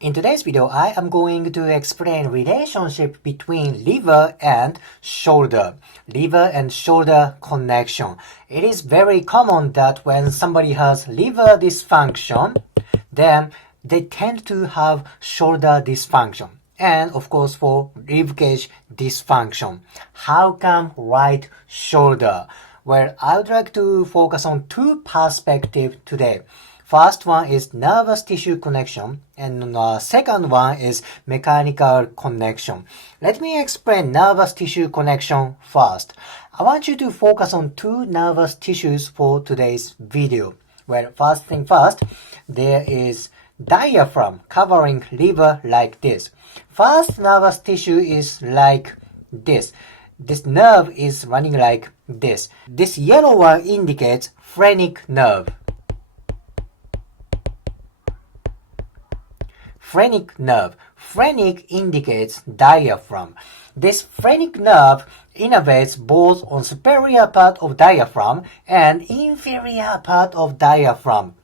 In today's video, I am going to explain relationship between liver and shoulder connection. It is very common that when somebody has liver dysfunction, then they tend to have shoulder dysfunction. And of course for ribcage dysfunction. How come right shoulder? Well, I would like to focus on two perspectives today. First one is nervous tissue connection, and second one is mechanical connection. Let me explain nervous tissue connection first. I want you to focus on two nervous tissues for today's video. Well, first thing first, there is diaphragm covering liver like this. First nervous tissue is like this. This nerve is running like this. This yellow one indicates phrenic nerve. Phrenic nerve. Phrenic indicates diaphragm. This phrenic nerve innervates both on superior part of diaphragm and inferior part of diaphragm.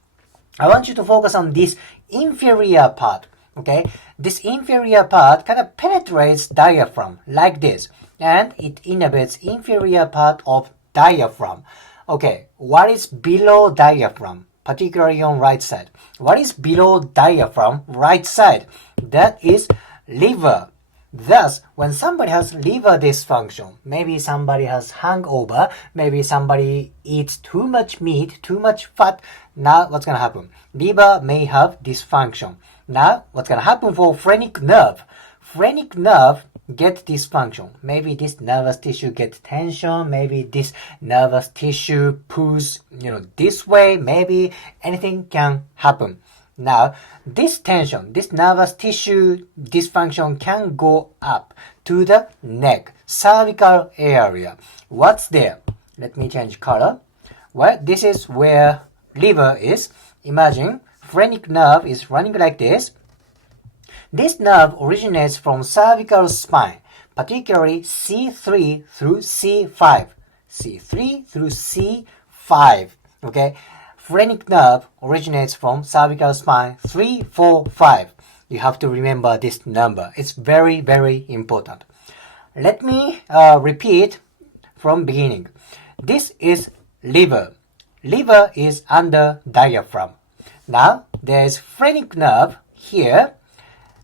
I want you to focus on this inferior part. Okay, this inferior part kind of penetrates diaphragm like this, and it innervates inferior part of diaphragm. Okay, what is below diaphragm? Particularly on right side. What is below diaphragm, right side? That is liver. Thus, when somebody has liver dysfunction, maybe somebody has hangover, maybe somebody eats too much meat, too much fat, now what's going to happen? Liver may have dysfunction. Now, what's going to happen for phrenic nerve? Phrenic nerve get dysfunction. Maybe this nervous tissue gets tension, maybe this nervous tissue pulls, this way, maybe anything can happen. Now, this tension, this nervous tissue dysfunction can go up to the neck, cervical area. What's there? Let me change color. Well, this is where liver is. Imagine phrenic nerve is running like this. This nerve originates from cervical spine, particularly C3 through C5. C3 through C5. Okay? Phrenic nerve originates from cervical spine 3, 4, 5. You have to remember this number. It's very, very important. Let me repeat from beginning. This is liver. Liver is under diaphragm. Now, there is phrenic nerve here.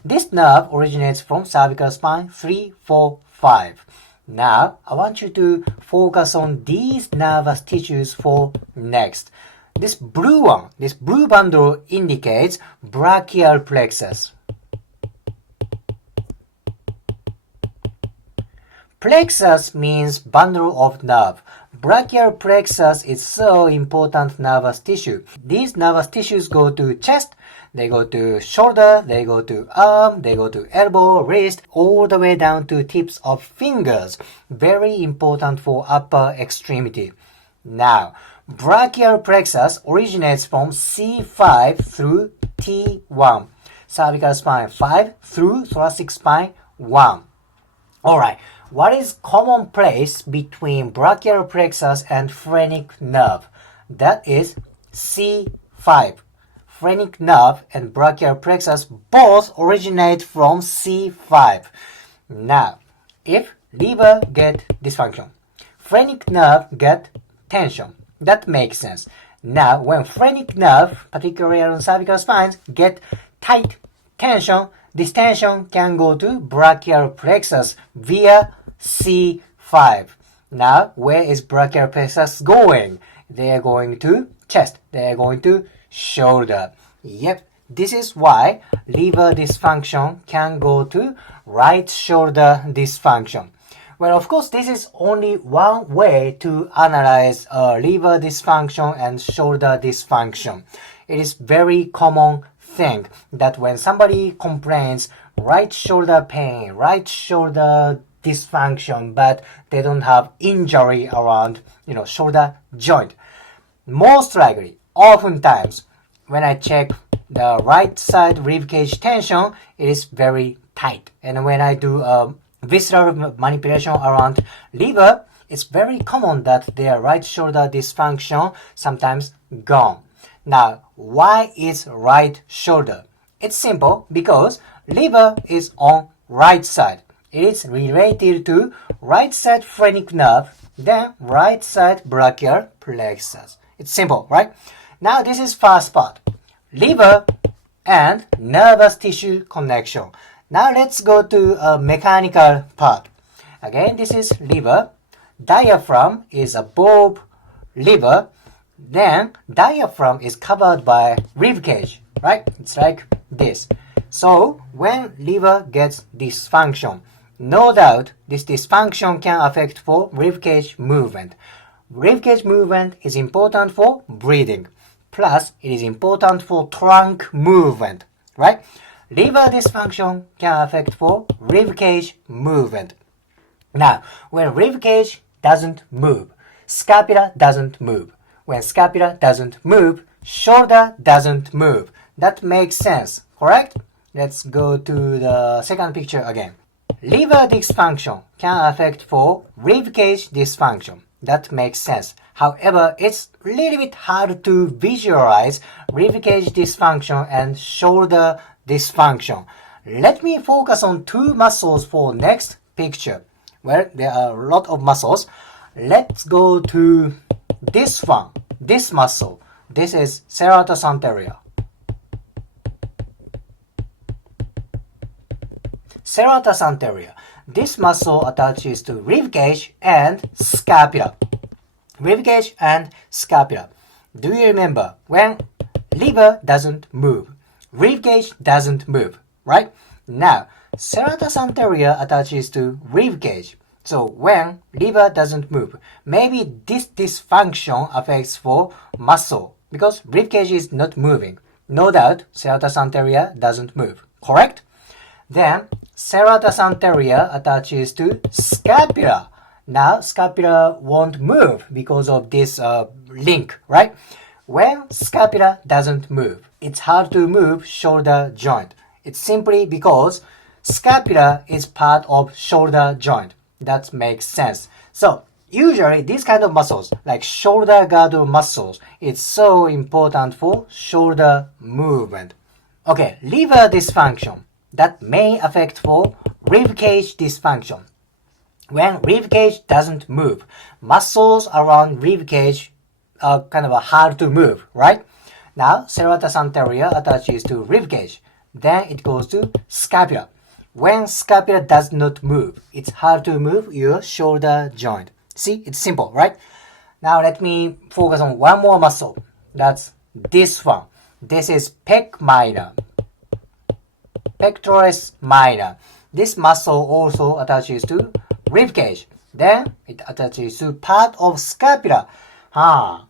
This nerve originates from cervical spine 3, 4, 5. Now, I want you to focus on these nervous tissues for next. This blue one, this blue bundle indicates brachial plexus. Plexus means bundle of nerve. Brachial plexus is so important nervous tissue. These nervous tissues go to chest, they go to shoulder, they go to arm, they go to elbow, wrist, all the way down to tips of fingers. Very important for upper extremity. Now, brachial plexus originates from C5 through T1. Cervical spine 5 through thoracic spine 1. Alright, what is common place between brachial plexus and phrenic nerve? That is C5. Phrenic nerve and brachial plexus both originate from C5. Now, if liver get dysfunction, phrenic nerve get tension. That makes sense. Now, when phrenic nerve, particularly on cervical spines, get tight tension, this tension can go to brachial plexus via C5. Now, where is brachial plexus going? They are going to chest. They are going to shoulder. Yep, this is why liver dysfunction can go to right shoulder dysfunction. Well, of course, this is only one way to analyze liver dysfunction and shoulder dysfunction. It is very common thing that when somebody complains right shoulder pain, right shoulder dysfunction, but they don't have injury around, shoulder joint. Most likely, oftentimes, when I check the right side ribcage tension, it is very tight. And when I do visceral manipulation around liver, it's very common that their right shoulder dysfunction sometimes gone. Now, why is right shoulder? It's simple because liver is on right side. It is related to right side phrenic nerve, then right side brachial plexus. It's simple, right? Now this is first part. Liver and nervous tissue connection. Now let's go to a mechanical part. Again, this is liver. Diaphragm is above liver. Then diaphragm is covered by rib cage, right? It's like this. So when liver gets dysfunction, no doubt this dysfunction can affect for rib cage movement. Rib cage movement is important for breathing. Plus, it is important for trunk movement, right? Liver dysfunction can affect for rib cage movement. Now, when rib cage doesn't move, scapula doesn't move. When scapula doesn't move, shoulder doesn't move. That makes sense, correct? Let's go to the second picture again. Liver dysfunction can affect for rib cage dysfunction. That makes sense. However, it's a little bit hard to visualize rib cage dysfunction and shoulder dysfunction. Let me focus on two muscles for next picture. Well, there are a lot of muscles. Let's go to this one, this muscle. This is serratus anterior. Serratus anterior. This muscle attaches to rib cage and scapula. Rib cage and scapula. Do you remember when liver doesn't move, rib cage doesn't move, right? Now, serratus anterior attaches to rib cage. So when liver doesn't move, maybe this dysfunction affects for muscle because rib cage is not moving. No doubt, serratus anterior doesn't move, correct? Then, serratus anterior attaches to scapula. Now, scapula won't move because of this link, right? When scapula doesn't move, it's hard to move shoulder joint. It's simply because scapula is part of shoulder joint. That makes sense. So, usually these kind of muscles, like shoulder girdle muscles, it's so important for shoulder movement. Okay, liver dysfunction. That may affect for rib cage dysfunction. When rib cage doesn't move, muscles around rib cage are kind of hard to move, right? Now, serratus anterior attaches to rib cage. Then it goes to scapula. When scapula does not move, it's hard to move your shoulder joint. See, it's simple, right? Now let me focus on one more muscle. That's this one. This is pec minor. Pectoralis minor. This muscle also attaches to rib cage. Then it attaches to part of scapula.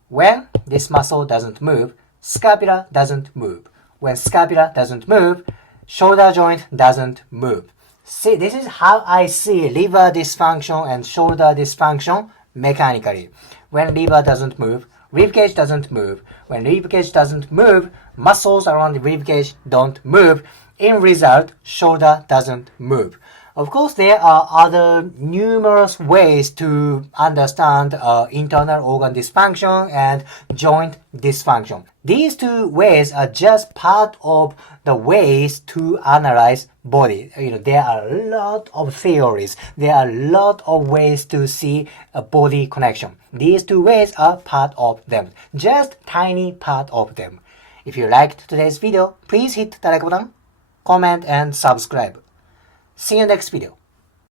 When this muscle doesn't move, scapula doesn't move. When scapula doesn't move, shoulder joint doesn't move. See, this is how I see liver dysfunction and shoulder dysfunction mechanically. When liver doesn't move, rib cage doesn't move. When rib cage doesn't move, muscles around the rib cage don't move. In result, shoulder doesn't move. Of course, there are other numerous ways to understand internal organ dysfunction and joint dysfunction. These two ways are just part of the ways to analyze body. There are a lot of theories. There are a lot of ways to see a body connection. These two ways are part of them. Just tiny part of them. If you liked today's video, please hit the like button, comment and subscribe. See you next video.